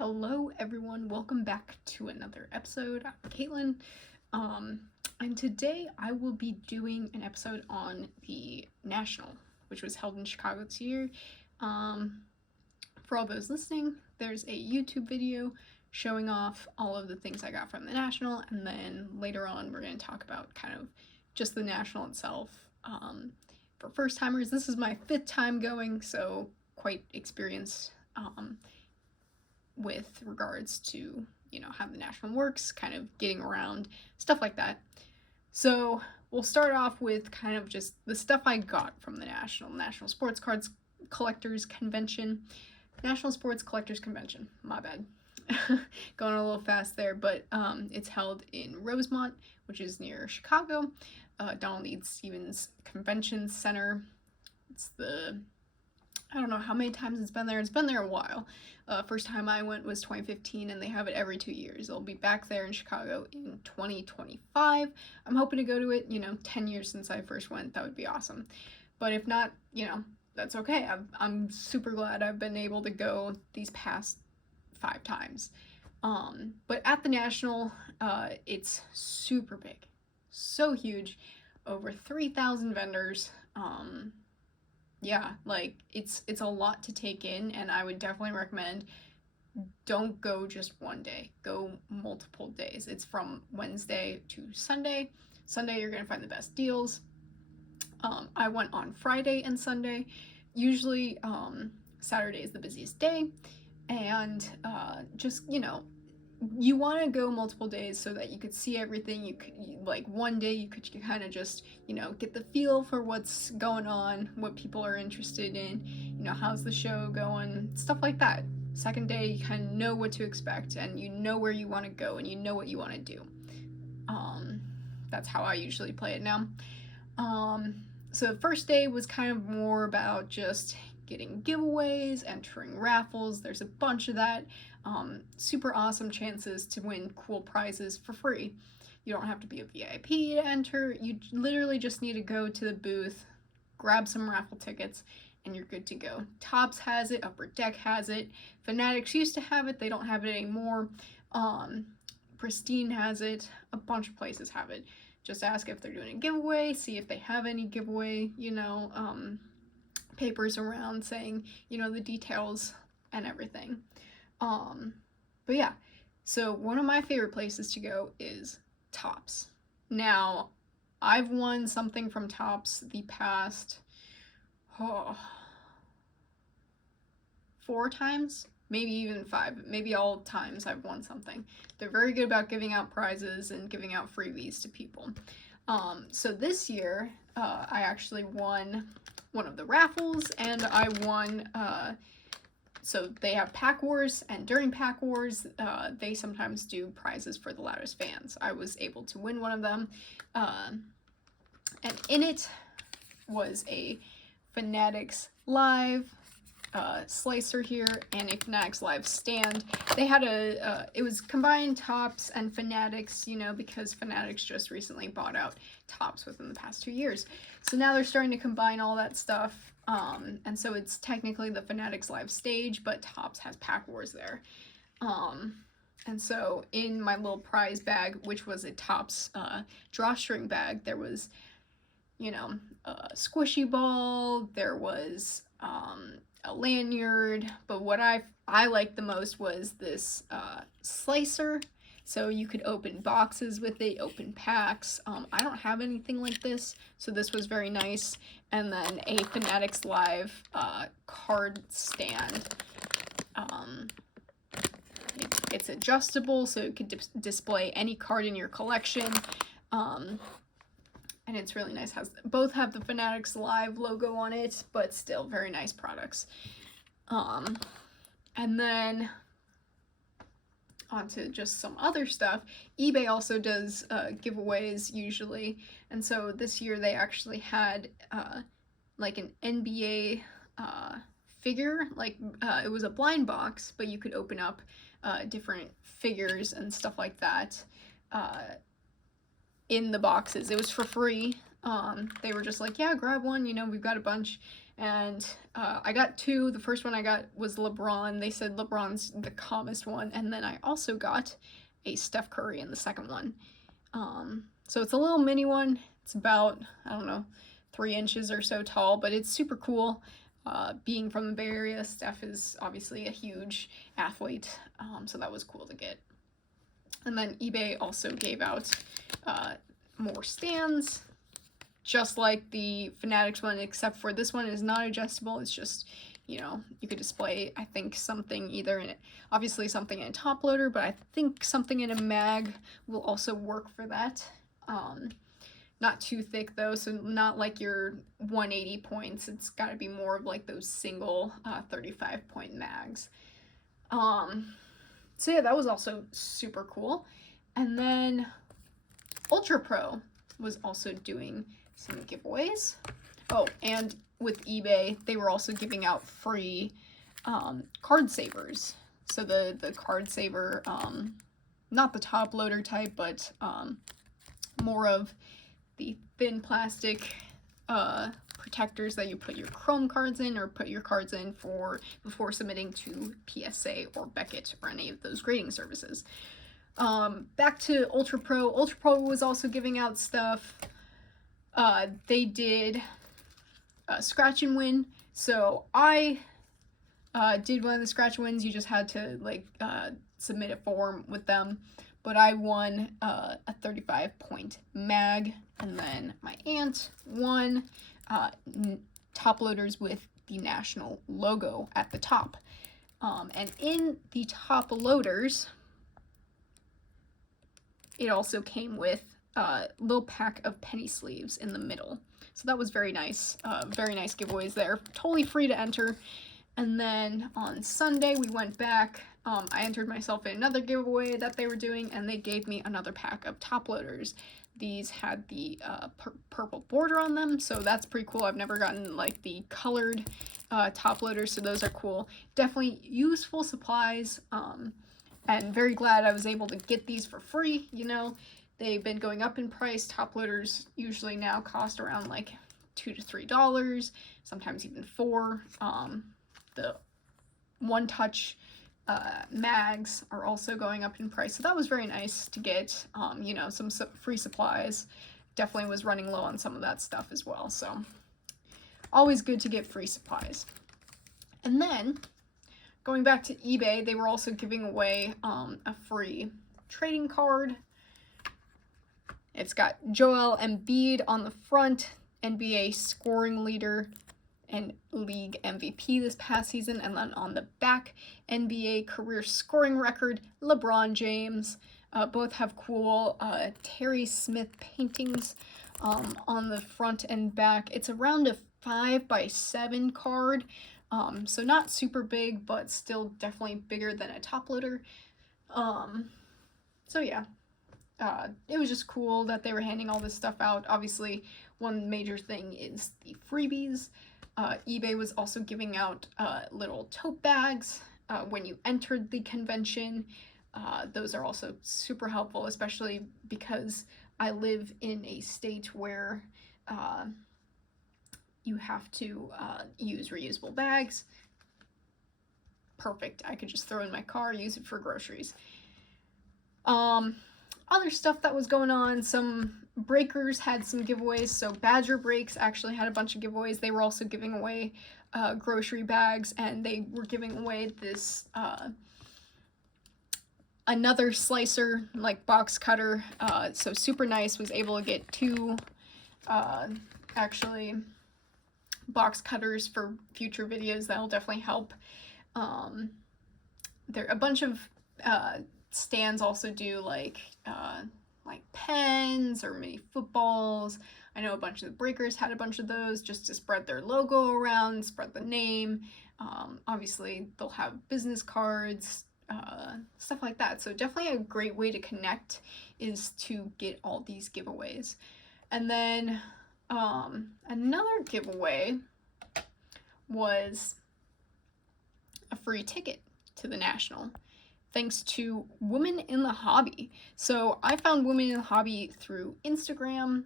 Hello everyone, welcome back to another episode. I'm Kaitlyn, and today I will be doing an episode on the National, which was held in Chicago this year. For all those listening, there's a YouTube video showing off all of the things I got from the National, and then later on we're going to talk about kind of just the National itself. For first timers, this is my 5th time going, so quite experienced with regards to, how the National works, kind of getting around, stuff like that. So we'll start off with kind of just the stuff I got from the National Sports Cards Collectors Convention. National Sports Collectors Convention, my bad. Going a little fast there, but it's held in Rosemont, which is near Chicago, Donald E. Stevens Convention Center. It's I don't know how many times it's been there. It's been there a while. First time I went was 2015, and they have it every 2 years. It'll be back there in Chicago in 2025. I'm hoping to go to it, 10 years since I first went. That would be awesome. But if not, that's okay. I'm super glad I've been able to go these past 5 times. But at the National, it's super big. So huge. Over 3,000 vendors. Yeah, like, it's a lot to take in, and I would definitely recommend don't go just one day. Go multiple days. It's from Wednesday to Sunday. Sunday, you're going to find the best deals. I went on Friday and Sunday. Usually, Saturday is the busiest day, and just, you want to go multiple days so that you could see everything. Like, one day you could kind of just, get the feel for what's going on, what people are interested in, how's the show going, stuff like that. Second day, you kind of know what to expect, and you know where you want to go, and you know what you want to do. That's how I usually play it now. So the first day was kind of more about just getting giveaways, entering raffles. There's a bunch of that. Super awesome chances to win cool prizes for free. You don't have to be a VIP to enter. You literally just need to go to the booth, grab some raffle tickets, and you're good to go. Tops has it, Upper Deck has it, Fanatics used to have it, they don't have it anymore. Pristine has it, a bunch of places have it. Just ask if they're doing a giveaway, see if they have any giveaway, papers around saying, the details and everything. But yeah, so one of my favorite places to go is Tops. Now, I've won something from Tops the past 4 times, maybe even 5, maybe all times I've won something. They're very good about giving out prizes and giving out freebies to people. So this year, I actually won one of the raffles, and I won, so they have Pack Wars, and during Pack Wars, they sometimes do prizes for the loudest fans. I was able to win one of them, and in it was a Fanatics Live slicer here and a Fanatics Live stand. They had it was combined Tops and Fanatics, because Fanatics just recently bought out Tops within the past 2 years. So now they're starting to combine all that stuff. And so it's technically the Fanatics Live stage, but Tops has Pack Wars there. And so in my little prize bag, which was a Tops drawstring bag, there was, a squishy ball, there was a lanyard, but what I liked the most was this slicer. So you could open boxes with it, open packs. I don't have anything like this, so this was very nice. And then a Fanatics Live card stand. It's adjustable, so you could display any card in your collection. And it's really nice. Both have the Fanatics Live logo on it, but still very nice products. And then onto just some other stuff. eBay also does giveaways usually, and so this year they actually had like an NBA figure. Like it was a blind box, but you could open up different figures and stuff like that in the boxes. It was for free. They were just like, yeah, grab one, you know, we've got a bunch. And I got 2. The first one I got was LeBron. They said LeBron's the calmest one. And then I also got a Steph Curry in the second one. So it's a little mini one. It's about, I don't know, 3 inches or so tall, but it's super cool. Being from the Bay Area, Steph is obviously a huge athlete, so that was cool to get. And then eBay also gave out more stands, just like the Fanatics one, except for this one is not adjustable. It's just, you know, you could display, I think, something either in it, obviously something in a top loader, but I think something in a mag will also work for that. Not too thick though, so not like your 180 points. It's got to be more of like those single 35 point mags. So yeah, that was also super cool. And then Ultra Pro was also doing some giveaways. Oh, and with eBay, they were also giving out free card savers. So the card saver, not the top loader type, but more of the thin plastic protectors that you put your Chrome cards in or put your cards in for before submitting to PSA or Beckett or any of those grading services. Back to Ultra Pro. Ultra Pro was also giving out stuff. They did scratch and win. So I did one of the scratch wins. You just had to like submit a form with them. But I won a 35 point mag, and then my aunt won top loaders with the national logo at the top. And in the top loaders, it also came with a little pack of penny sleeves in the middle. So that was very nice. Very nice giveaways there. Totally free to enter. And then on Sunday, we went back. I entered myself in another giveaway that they were doing, and they gave me another pack of top loaders. These had the purple border on them, so that's pretty cool. I've never gotten like the colored top loaders, so those are cool. Definitely useful supplies, and very glad I was able to get these for free. You know, they've been going up in price. Top loaders usually now cost around like $2 to $3, sometimes even $4. The one-touch mags are also going up in price, so that was very nice to get, you know, some free supplies. Definitely was running low on some of that stuff as well, so always good to get free supplies. And then, going back to eBay, they were also giving away a free trading card. It's got Joel Embiid on the front, NBA scoring leader and league MVP this past season, and then on the back, NBA career scoring record, LeBron James. Both have cool Terry Smith paintings on the front and back. It's around a 5x7 card, so not super big, but still definitely bigger than a top loader. So yeah, it was just cool that they were handing all this stuff out. Obviously, one major thing is the freebies. eBay was also giving out little tote bags when you entered the convention. Those are also super helpful, especially because I live in a state where you have to use reusable bags. Perfect. I could just throw in my car, use it for groceries. Other stuff that was going on, some breakers had some giveaways. So Badger Breaks actually had a bunch of giveaways. They were also giving away grocery bags, and they were giving away this another slicer, like box cutter. So super nice. Was able to get 2 actually box cutters for future videos. That'll definitely help. There a bunch of stands also do like pens or mini footballs. I know a bunch of the breakers had a bunch of those just to spread their logo around, spread the name. Obviously, they'll have business cards, stuff like that. So definitely a great way to connect is to get all these giveaways. And then another giveaway was a free ticket to the National, thanks to Women in the Hobby. So I found Women in the Hobby through Instagram.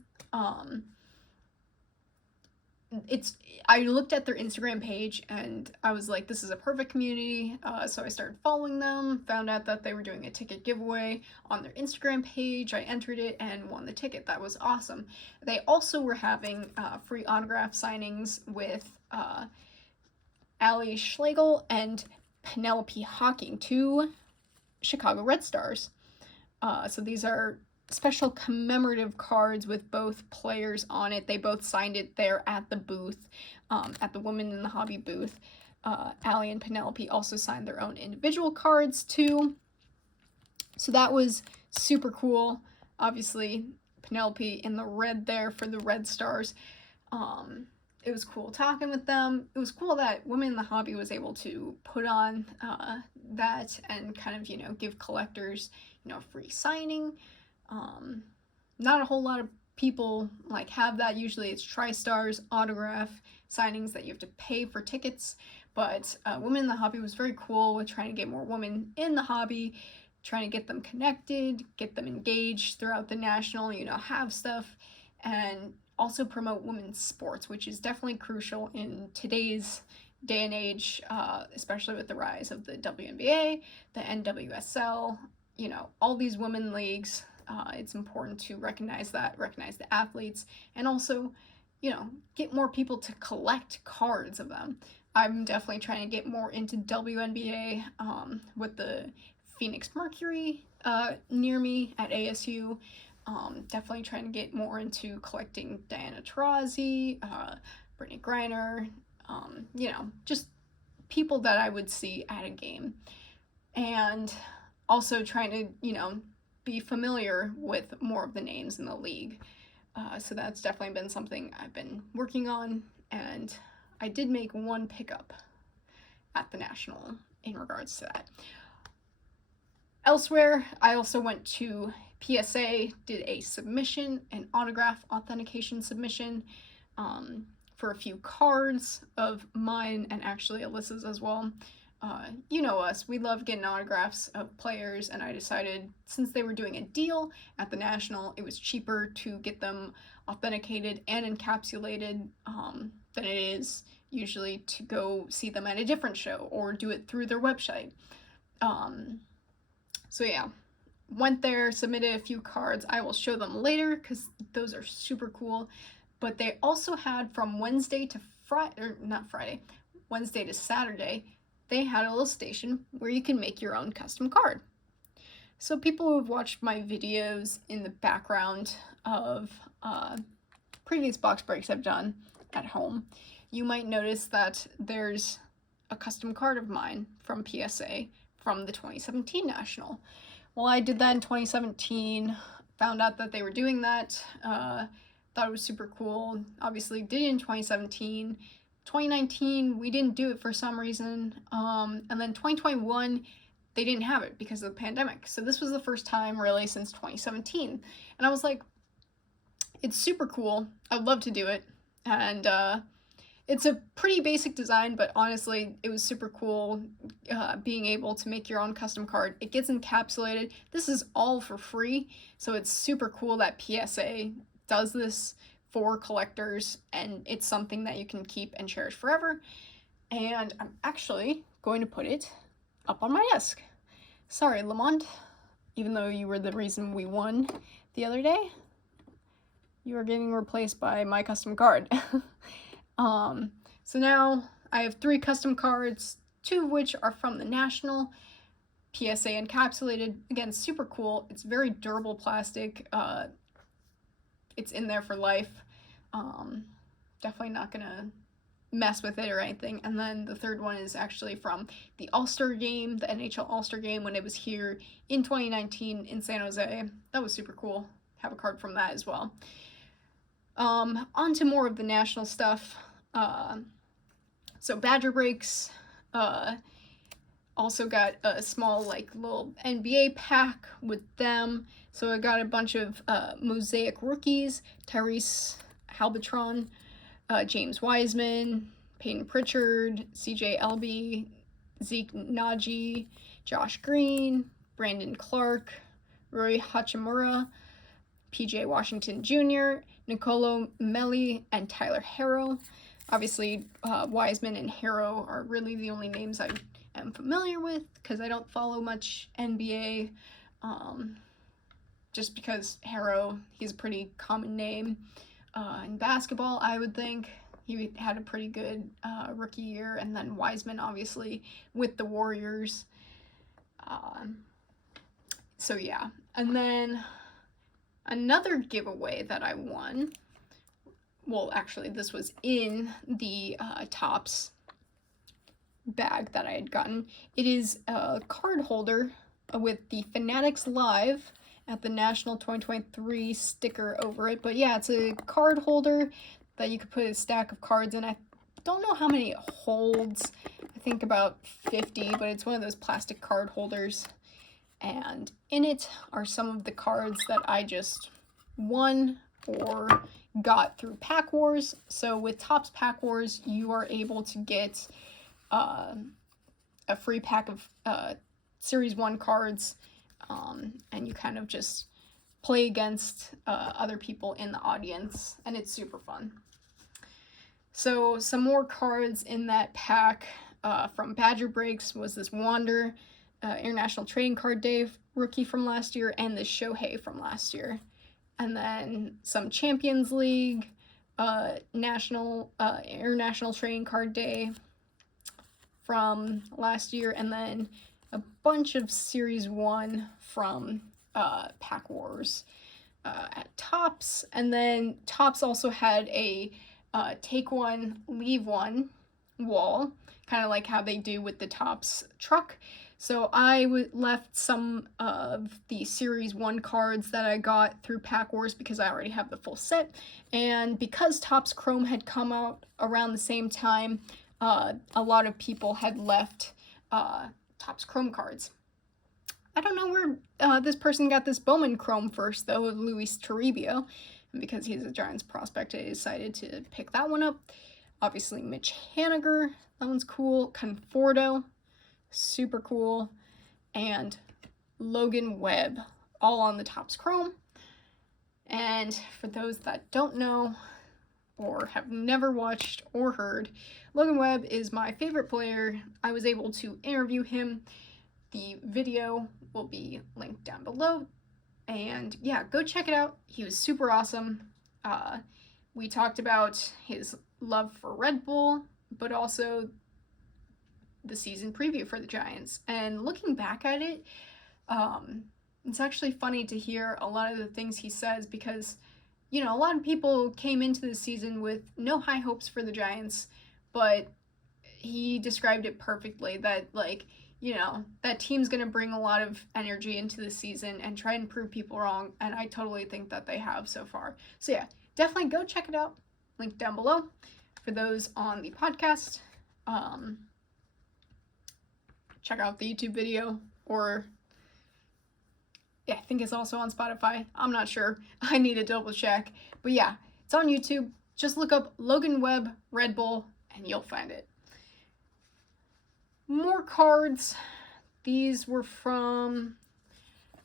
I looked at their Instagram page and I was like, this is a perfect community. So I started following them, found out that they were doing a ticket giveaway on their Instagram page. I entered it and won the ticket. That was awesome. They also were having free autograph signings with Allie Schlegel and Penelope Hawking, two Chicago Red Stars. So these are special commemorative cards with both players on it. They both signed it there at the booth, at the Women in the Hobby booth. Allie and Penelope also signed their own individual cards too. So that was super cool. Obviously, Penelope in the red there for the Red Stars. It was cool talking with them. It was cool that Women in the Hobby was able to put on that and kind of, give collectors, free signing. Not a whole lot of people have that. Usually it's TriStars autograph signings that you have to pay for tickets, but Women in the Hobby was very cool with trying to get more women in the hobby, trying to get them connected, get them engaged throughout the national, have stuff, and also promote women's sports, which is definitely crucial in today's day and age, especially with the rise of the WNBA, the NWSL, all these women leagues. It's important to recognize the athletes, and also, get more people to collect cards of them. I'm definitely trying to get more into WNBA with the Phoenix Mercury near me at ASU. Definitely trying to get more into collecting Diana Taurasi, Brittany Griner, just people that I would see at a game. And also trying to, be familiar with more of the names in the league. So that's definitely been something I've been working on, and I did make one pickup at the National in regards to that. Elsewhere, I also went to PSA, did a submission, an autograph authentication submission for a few cards of mine and actually Alyssa's as well. You know us, we love getting autographs of players, and I decided since they were doing a deal at the National, it was cheaper to get them authenticated and encapsulated than it is usually to go see them at a different show or do it through their website. So yeah, went there, submitted a few cards. I will show them later because those are super cool. But they also had from Wednesday to Wednesday to Saturday, they had a little station where you can make your own custom card. So people who have watched my videos in the background of previous box breaks I've done at home, you might notice that there's a custom card of mine from PSA from the 2017 National. Well, I did that in 2017, found out that they were doing that, thought it was super cool, obviously did it in 2017. 2019, we didn't do it for some reason, and then 2021, they didn't have it because of the pandemic. So this was the first time really since 2017, and I was like, it's super cool, I'd love to do it, and it's a pretty basic design, but honestly, it was super cool being able to make your own custom card. It gets encapsulated. This is all for free, so it's super cool that PSA does this for collectors, and it's something that you can keep and cherish forever. And I'm actually going to put it up on my desk. Sorry, Lamont, even though you were the reason we won the other day, you are getting replaced by my custom card. So now I have 3 custom cards, 2 of which are from the National, PSA encapsulated. Again, super cool. It's very durable plastic. It's in there for life. Definitely not gonna mess with it or anything. And then the third one is actually from the All-Star game, the NHL All-Star game when it was here in 2019 in San Jose. That was super cool. Have a card from that as well. On to more of the National stuff. So Badger Breaks, also got a small little NBA pack with them. So I got a bunch of Mosaic rookies, Tyrese Halbatron, James Wiseman, Peyton Pritchard, CJ Elby, Zeke Naji, Josh Green, Brandon Clark, Rui Hachimura, PJ Washington Jr., Nicolo Melli, and Tyler Harrow. Obviously, Wiseman and Harrow are really the only names I am familiar with because I don't follow much NBA. Just because Harrow, he's a pretty common name in basketball, I would think. He had a pretty good rookie year, and then Wiseman, obviously, with the Warriors. So yeah, and then another giveaway that I won, well, actually, this was in the Topps bag that I had gotten. It is a card holder with the Fanatics Live at the National 2023 sticker over it. But yeah, it's a card holder that you could put a stack of cards in. I don't know how many it holds. I think about 50, but it's one of those plastic card holders. And in it are some of the cards that I just won or got through Pack Wars. So with Topps Pack Wars, you are able to get a free pack of Series 1 cards, and you kind of just play against other people in the audience, and it's super fun. So some more cards in that pack from Badger Breaks was this Wander International Trading Card Day rookie from last year, and this Shohei from last year. And then some Champions League, International Trading Card Day from last year, and then a bunch of Series 1 from Pack Wars at Topps. And then Topps also had a take one, leave one wall, kind of like how they do with the Topps truck. So I left some of the Series 1 cards that I got through Pack Wars because I already have the full set. And because Topps Chrome had come out around the same time, a lot of people had left Topps Chrome cards. I don't know where this person got this Bowman Chrome first, though, of Luis Toribio. And because he's a Giants prospect, I decided to pick that one up. Obviously, Mitch Haniger, that one's cool. Conforto, super cool. And Logan Webb, all on the Topps Chrome. And for those that don't know or have never watched or heard, Logan Webb is my favorite player. I was able to interview him. The video will be linked down below. And yeah, go check it out. He was super awesome. We talked about his love for Red Bull, but also the season preview for the Giants. And looking back at it, it's actually funny to hear a lot of the things he says because, you know, a lot of people came into the season with no high hopes for the Giants, but he described it perfectly that, like, you know, that team's going to bring a lot of energy into the season and try and prove people wrong, and I totally think that they have so far. So yeah, definitely go check it out. Link down below for those on the podcast. Check out the YouTube video, or yeah, I think it's also on Spotify. I'm not sure. I need to double check. But yeah, it's on YouTube. Just look up Logan Webb Red Bull and you'll find it. More cards. These were from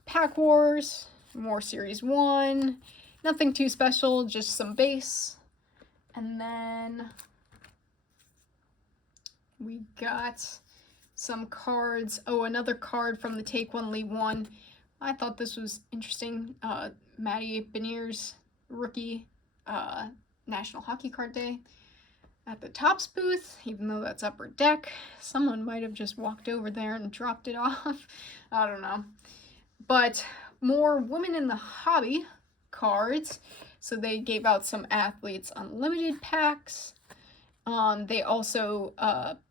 Pack Wars, more Series 1. Nothing too special, just some base. And then we got some cards. Oh, another card from the Take One, Leave One. I thought this was interesting. Matty Beniers, rookie, National Hockey Card Day. At the Topps booth, even though that's upper deck, someone might have just walked over there and dropped it off. I don't know. But more Women in the Hobby cards. So they gave out some Athletes Unlimited packs. They also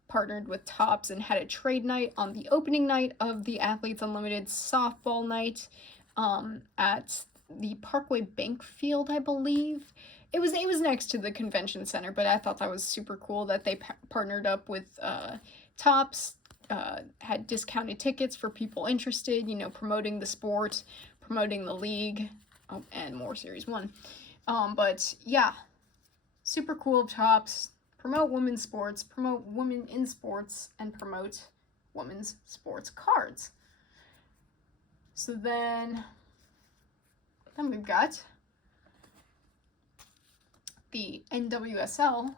partnered with Topps and had a trade night on the opening night of the Athletes Unlimited softball night at the Parkway Bank Field, I believe. It was next to the convention center, but I thought that was super cool that they partnered up with Topps, had discounted tickets for people interested, you know, promoting the sport, promoting the league, and more Series 1. But yeah, super cool of Topps. Promote women's sports, promote women in sports, and promote women's sports cards. So then we've got the NWSL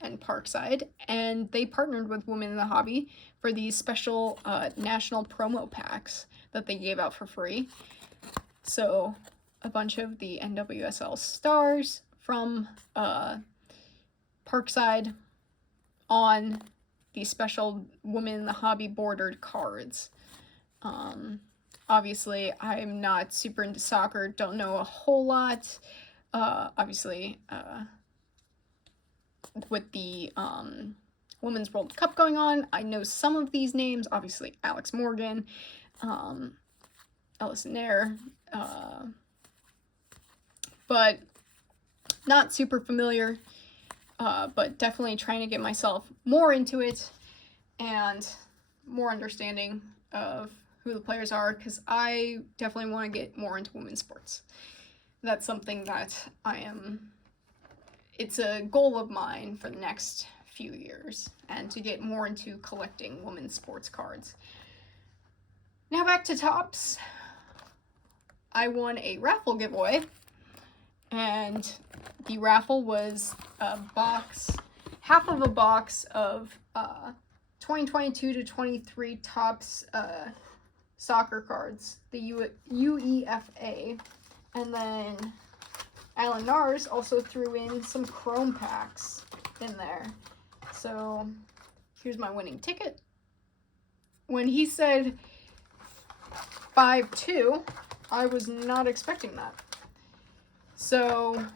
and Parkside, and they partnered with Women in the Hobby for these special national promo packs that they gave out for free. So a bunch of the NWSL stars from Parkside on these special Women in the Hobby bordered cards. Obviously, I'm not super into soccer, don't know a whole lot. Obviously, with the Women's World Cup going on, I know some of these names. Obviously, Alex Morgan, Alyssa Nair, but not super familiar, but definitely trying to get myself more into it and more understanding of who the players are, because I definitely want to get more into women's sports. That's something that it's a goal of mine for the next few years, and to get more into collecting women's sports cards. Now back to Topps. I won a raffle giveaway, and the raffle was a box, half of a box of 2022 to 23 Topps soccer cards, the UEFA, and then Alan Nars also threw in some chrome packs in there. So here's my winning ticket. When he said 5-2, I was not expecting that. So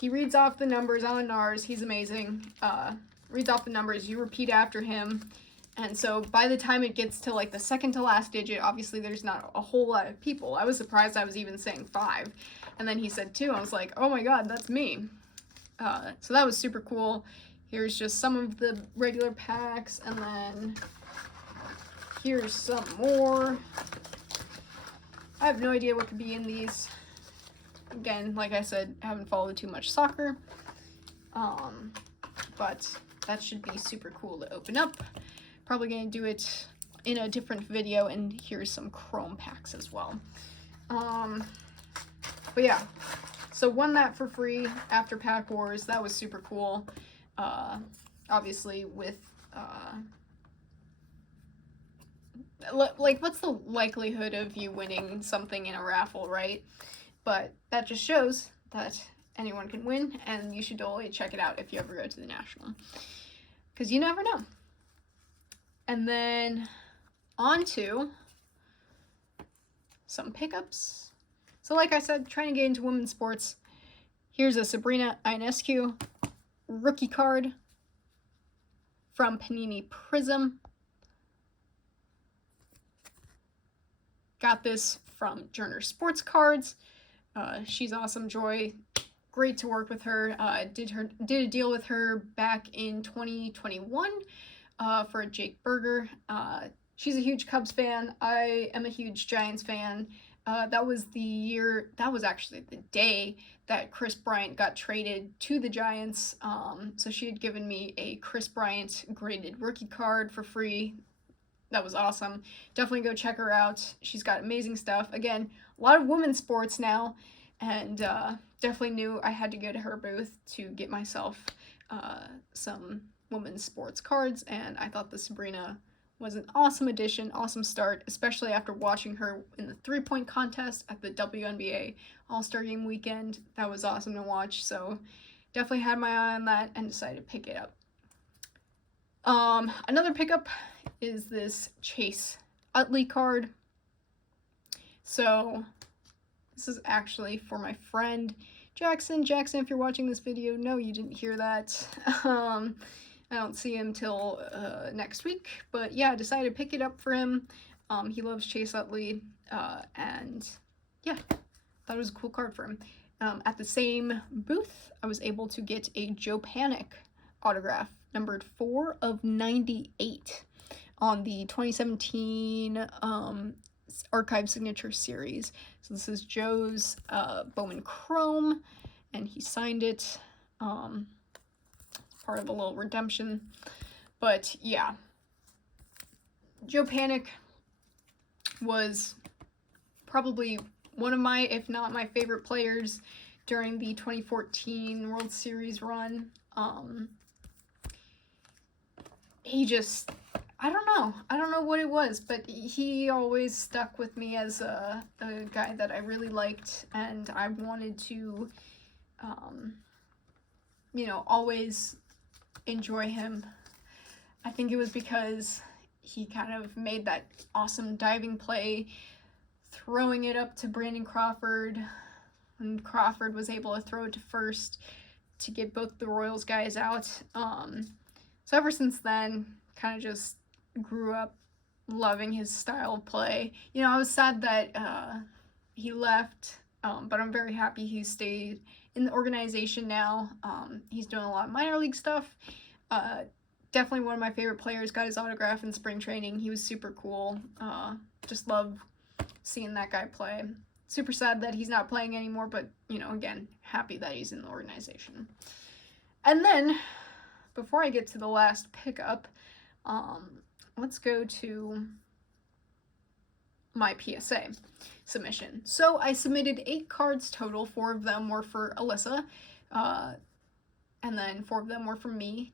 he reads off the numbers. Alan Nars, he's amazing. Reads off the numbers, you repeat after him. And so by the time it gets to like the second to last digit, obviously there's not a whole lot of people. I was surprised I was even saying 5. And then he said 2. I was like, oh my god, that's me. So that was super cool. Here's just some of the regular packs, and then here's some more. I have no idea what could be in these. Again, like I said, I haven't followed too much soccer. But that should be super cool to open up. Probably gonna do it in a different video, and here's some chrome packs as well. But yeah, so won that for free after Pack Wars. That was super cool. Obviously with like, what's the likelihood of you winning something in a raffle, right? But that just shows that anyone can win, and you should totally check it out if you ever go to the National, because you never know. And then on to some pickups. So like I said, trying to get into women's sports. Here's a Sabrina Ionescu rookie card from Panini Prism. Got this from Journer Sports Cards. She's awesome. Joy, great to work with her. Did a deal with her back in 2021 for a Jake Berger. She's a huge Cubs fan. I am a huge Giants fan. That was actually the day that Chris Bryant got traded to the Giants. So she had given me a Chris Bryant graded rookie card for free. That was awesome. Definitely go check her out. She's got amazing stuff. Again, a lot of women's sports now, and definitely knew I had to go to her booth to get myself some women's sports cards, and I thought the Sabrina was an awesome addition, awesome start, especially after watching her in the 3-point contest at the WNBA All-Star Game weekend. That was awesome to watch, so definitely had my eye on that and decided to pick it up. Another pickup is this Chase Utley card. So this is actually for my friend Jackson. Jackson, if you're watching this video, no, you didn't hear that. I don't see him till next week, but yeah, I decided to pick it up for him. He loves Chase Utley, and yeah, thought it was a cool card for him. At the same booth, I was able to get a Joe Panic autograph, numbered 4 of 98 on the 2017 Archive Signature Series. So this is Joe's Bowman Chrome, and he signed it. Part of a little redemption. But yeah, Joe Panic was probably one of my, if not my favorite players during the 2014 World Series run. He just, I don't know what it was, but he always stuck with me as a guy that I really liked, and I wanted to, always enjoy him. I think it was because he kind of made that awesome diving play, throwing it up to Brandon Crawford, and Crawford was able to throw it to first to get both the Royals guys out. So ever since then, kind of just grew up loving his style of play. I was sad that he left, but I'm very happy he stayed in the organization now. He's doing a lot of minor league stuff. Definitely one of my favorite players. Got his autograph in spring training. He was super cool. Just love seeing that guy play. Super sad that he's not playing anymore, but, again, happy that he's in the organization. And then, before I get to the last pickup, let's go to my PSA submission. So I submitted 8 cards total. 4 of them were for Alyssa, and then 4 of them were for me.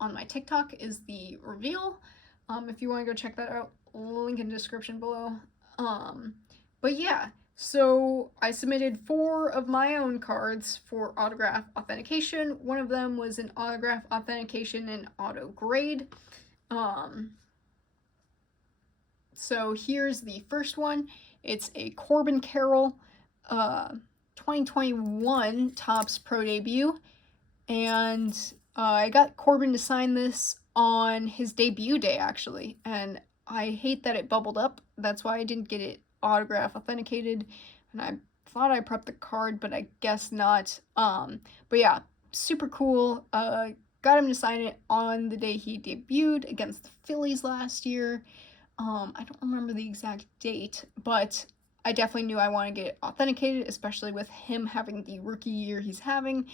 On my TikTok is the reveal. If you want to go check that out, link in the description below. But yeah, so I submitted 4 of my own cards for autograph authentication. One of them was an autograph authentication in auto grade. So here's the first one. It's a Corbin Carroll 2021 Topps Pro debut, and I got Corbin to sign this on his debut day, actually, and I hate that it bubbled up. That's why I didn't get it autograph authenticated, and I thought I prepped the card, but I guess not. But yeah, super cool. Got him to sign it on the day he debuted against the Phillies last year. I don't remember the exact date, but I definitely knew I want to get it authenticated, especially with him having the rookie year he's having.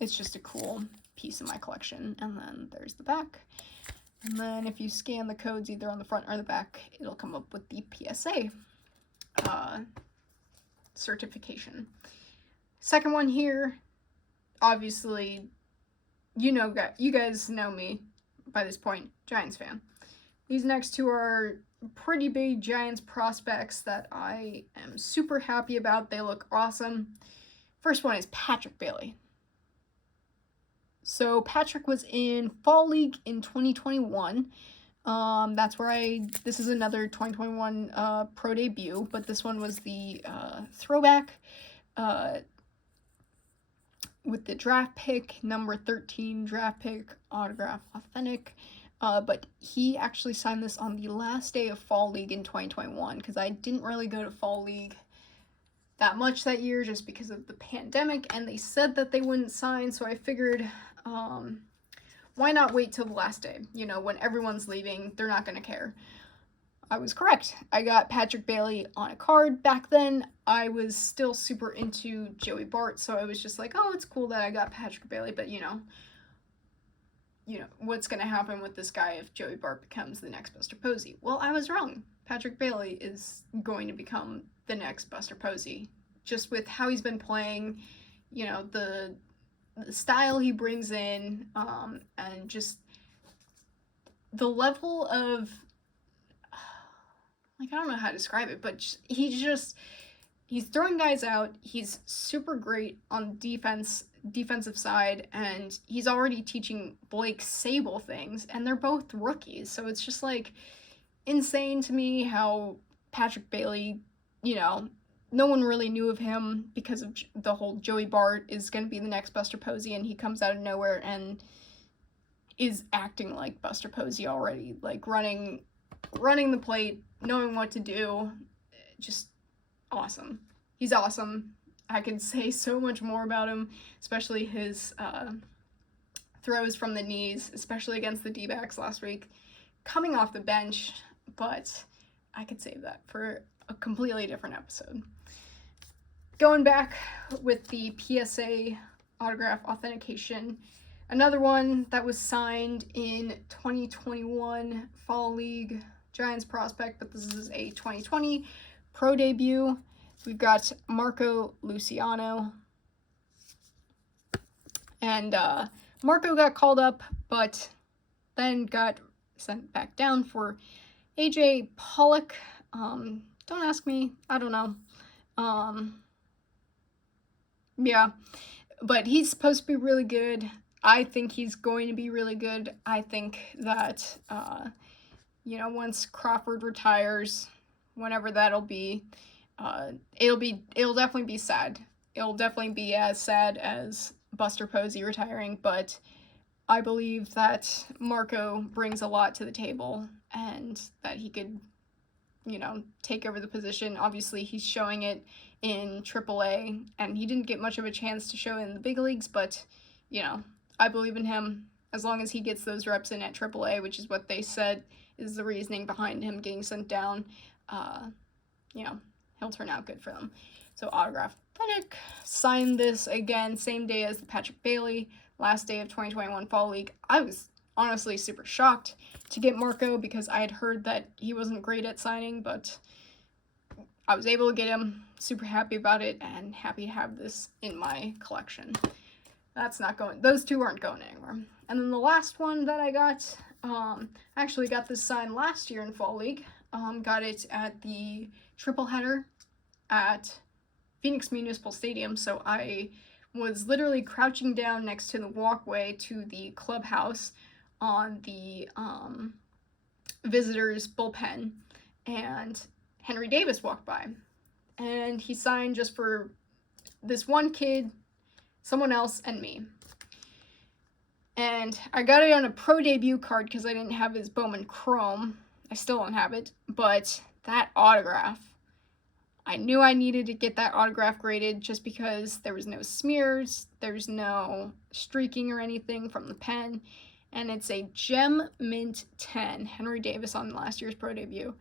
It's just a cool piece of my collection. And then there's the back. And then if you scan the codes either on the front or the back, it'll come up with the PSA certification. Second one here, obviously, you guys know me by this point, Giants fan. These next 2 are pretty big Giants prospects that I am super happy about. They look awesome. First one is Patrick Bailey. So Patrick was in Fall League in 2021. That's where this is another 2021 pro debut, but this one was the throwback with the draft pick, number 13 draft pick, autograph authentic. But he actually signed this on the last day of Fall League in 2021, because I didn't really go to Fall League that much that year just because of the pandemic, and they said that they wouldn't sign, so I figured, why not wait till the last day? When everyone's leaving, they're not going to care. I was correct. I got Patrick Bailey on a card. Back then, I was still super into Joey Bart, so I was just like, oh, it's cool that I got Patrick Bailey, but what's going to happen with this guy if Joey Bart becomes the next Buster Posey? Well, I was wrong. Patrick Bailey is going to become the next Buster Posey, just with how he's been playing, the style he brings in, and just the level of, I don't know how to describe it, but he's throwing guys out. He's super great on defensive side, and he's already teaching Blake Sable things, and they're both rookies, so it's just insane to me how Patrick Bailey, no one really knew of him because of the whole Joey Bart is going to be the next Buster Posey, and he comes out of nowhere and is acting like Buster Posey already, running the plate, knowing what to do. Just awesome. He's awesome. I could say so much more about him, especially his throws from the knees, especially against the D-backs last week, coming off the bench, but I could save that for a completely different episode. Going back with the PSA autograph authentication, another one that was signed in 2021 Fall League Giants prospect, but this is a 2020 pro debut. We've got Marco Luciano, And Marco got called up, but then got sent back down for AJ Pollock. Don't ask me, I don't know. Yeah, but he's supposed to be really good. I think he's going to be really good. I think that, once Crawford retires, whenever that'll be, it'll definitely be sad. It'll definitely be as sad as Buster Posey retiring, but I believe that Marco brings a lot to the table and that he could, take over the position. Obviously, he's showing it in AAA, and he didn't get much of a chance to show it in the big leagues, but, I believe in him. As long as he gets those reps in at AAA, which is what they said is the reasoning behind him getting sent down, he'll turn out good for them. So autograph Fennec. Signed this again, same day as the Patrick Bailey, last day of 2021 Fall League. I was honestly super shocked to get Marco because I had heard that he wasn't great at signing, but I was able to get him. Super happy about it and happy to have this in my collection. Those two aren't going anywhere. And then the last one that I got, I actually got this signed last year in Fall League. Got it at the triple header at Phoenix Municipal Stadium, so I was literally crouching down next to the walkway to the clubhouse on the visitors' bullpen, and Henry Davis walked by, and he signed just for this one kid, someone else, and me. And I got it on a pro debut card because I didn't have his Bowman Chrome. I still don't have it, but that autograph, I knew I needed to get that autograph graded just because there was no smears, there's no streaking or anything from the pen, and it's a Gem Mint 10, Henry Davis on last year's pro debut.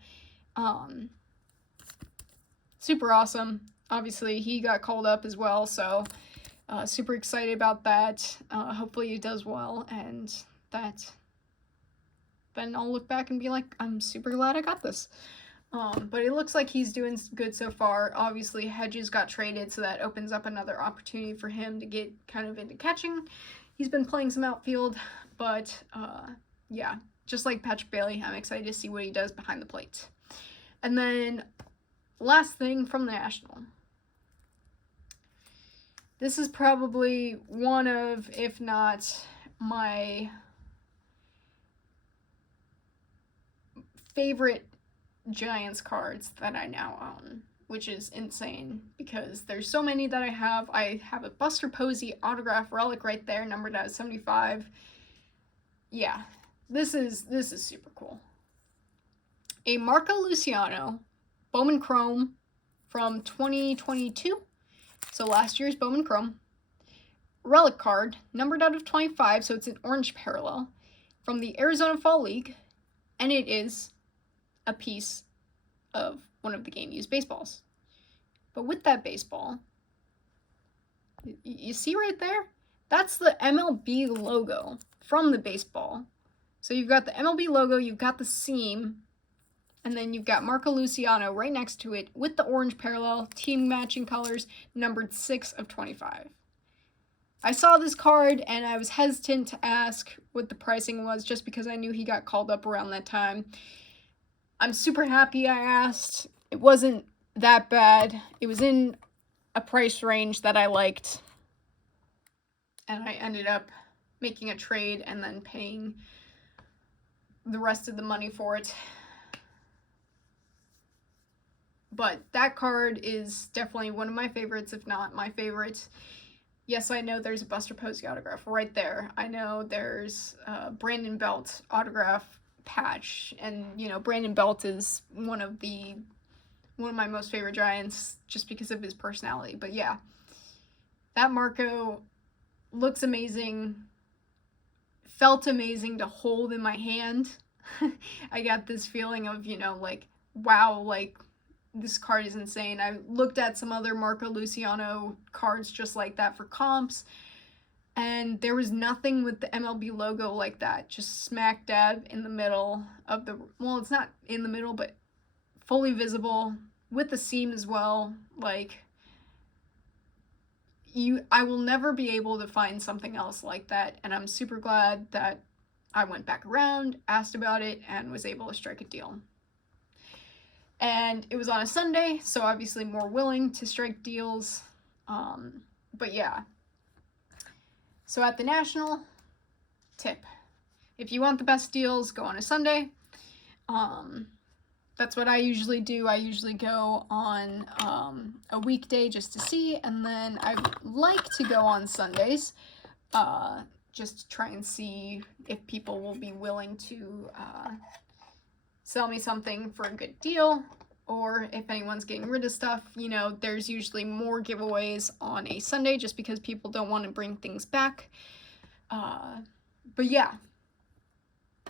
Super awesome. Obviously, he got called up as well, so super excited about that. Hopefully he does well, and then I'll look back and be like, I'm super glad I got this. But it looks like he's doing good so far. Obviously, Hedges got traded, so that opens up another opportunity for him to get kind of into catching. He's been playing some outfield, but yeah, just like Patrick Bailey, I'm excited to see what he does behind the plate. And then last thing from the National. This is probably one of, if not my favorite Giants cards that I now own, which is insane because there's so many that I have. I have a Buster Posey autograph relic right there, numbered at 75. Yeah, this is super cool. A Marco Luciano Bowman Chrome from 2022, so last year's Bowman Chrome. Relic card, numbered out of 25, so it's an orange parallel, from the Arizona Fall League, and it is a piece of one of the game-used baseballs. But with that baseball, you see right there? That's the MLB logo from the baseball. So you've got the MLB logo, you've got the seam, and then you've got Marco Luciano right next to it with the orange parallel, team matching colors, numbered 6 of 25. I saw this card and I was hesitant to ask what the pricing was just because I knew he got called up around that time. I'm super happy I asked. It wasn't that bad. It was in a price range that I liked. And I ended up making a trade and then paying the rest of the money for it. But that card is definitely one of my favorites, if not my favorite. Yes, I know there's a Buster Posey autograph right there. I know there's a Brandon Belt autograph patch, and Brandon Belt is one of my most favorite Giants just because of his personality. But yeah, that Marco looks amazing, felt amazing to hold in my hand. I got this feeling of, like, wow, like, this card is insane. I looked at some other Marco Luciano cards just like that for comps, and there was nothing with the MLB logo like that, just smack dab in the middle of the, well, it's not in the middle, but fully visible, with the seam as well. Like, I will never be able to find something else like that, and I'm super glad that I went back around, asked about it, and was able to strike a deal. And it was on a Sunday, so obviously more willing to strike deals. But yeah. So at the National, tip. If you want the best deals, go on a Sunday. That's what I usually do. I usually go on a weekday just to see, and then I like to go on Sundays just to try and see if people will be willing to sell me something for a good deal, or if anyone's getting rid of stuff. You know, there's usually more giveaways on a Sunday just because people don't want to bring things back. But yeah,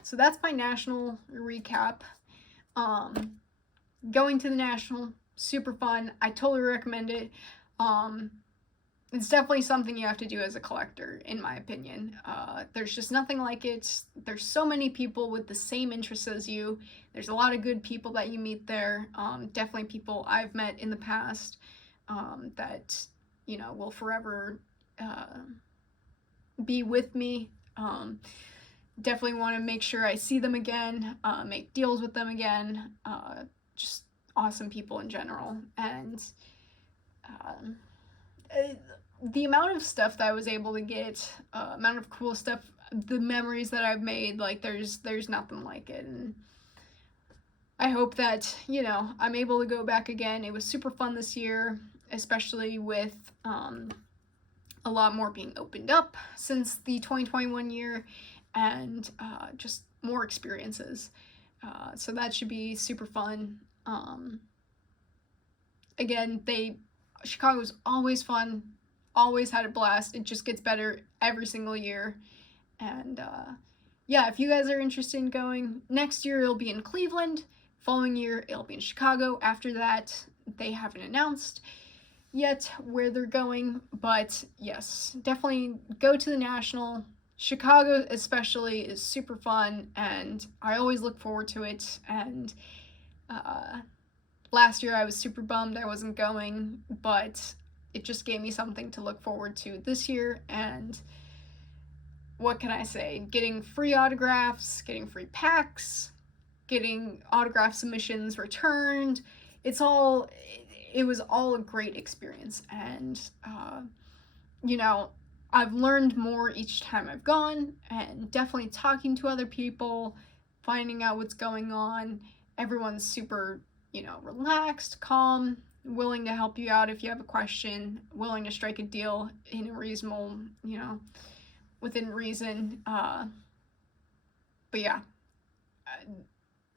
so that's my National recap. Going to the National, super fun. I totally recommend it. It's definitely something you have to do as a collector, in my opinion. There's just nothing like it. There's so many people with the same interests as you. There's a lot of good people that you meet there. Definitely people I've met in the past that, you know, will forever be with me. Definitely want to make sure I see them again, make deals with them again. Just awesome people in general. And the amount of stuff that I was able to get, amount of cool stuff, the memories that I've made, like there's nothing like it. And I hope that, you know, I'm able to go back again. It was super fun this year, especially with a lot more being opened up since the 2021 year, and just more experiences. So that should be super fun. Again, Chicago's always fun, always had a blast. It just gets better every single year. And yeah, if you guys are interested in going, next year it'll be in Cleveland. Following year it'll be in Chicago. After that, they haven't announced yet where they're going. But yes, definitely go to the National. Chicago especially is super fun, and I always look forward to it. And last year I was super bummed I wasn't going, but it just gave me something to look forward to this year. And what can I say? Getting free autographs, getting free packs, getting autograph submissions returned. It was all a great experience. And, you know, I've learned more each time I've gone, and definitely talking to other people, finding out what's going on. Everyone's super, you know, relaxed, calm, willing to help you out if you have a question, willing to strike a deal in a reasonable, you know, within reason. But yeah,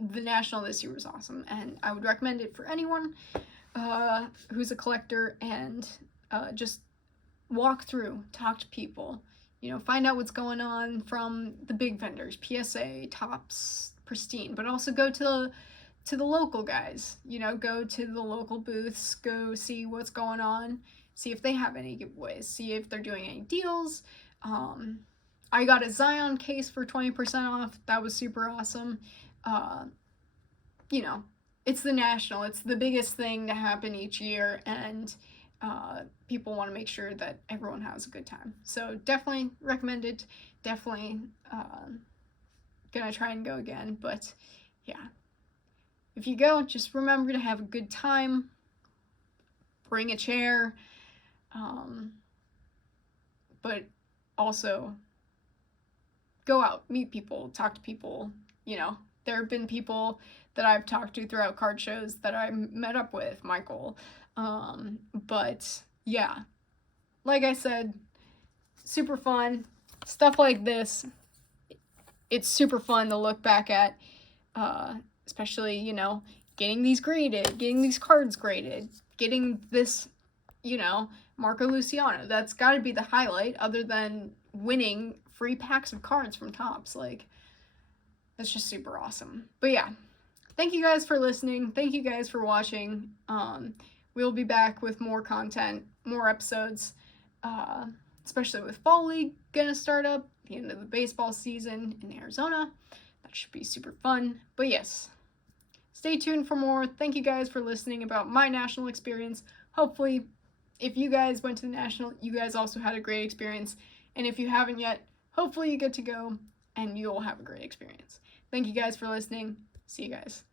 the National this year was awesome, and I would recommend it for anyone who's a collector, and just walk through, talk to people, you know, find out what's going on from the big vendors, PSA, Topps, Pristine, but also go to the local guys, you know, go to the local booths, go see what's going on, see if they have any giveaways, see if they're doing any deals. I got a Zion case for 20% off. That was super awesome. You know, it's the National. It's the biggest thing to happen each year, and people want to make sure that everyone has a good time. So definitely recommend it. Definitely gonna try and go again. But yeah, if you go, just remember to have a good time. Bring a chair. But also go out, meet people, talk to people. You know, there have been people that I've talked to throughout card shows that I met up with, Michael. But yeah, like I said, super fun. Stuff like this, it's super fun to look back at, especially, you know, getting these graded, getting these cards graded, getting this, you know, Marco Luciano. That's got to be the highlight, other than winning free packs of cards from Topps. Like, that's just super awesome. But yeah, thank you guys for listening. Thank you guys for watching. We'll be back with more content, more episodes, especially with Fall League gonna start up, the end of the baseball season in Arizona. That should be super fun. But yes, stay tuned for more. Thank you guys for listening about my National experience. Hopefully if you guys went to the National, you guys also had a great experience. And if you haven't yet, hopefully you get to go and you'll have a great experience. Thank you guys for listening. See you guys.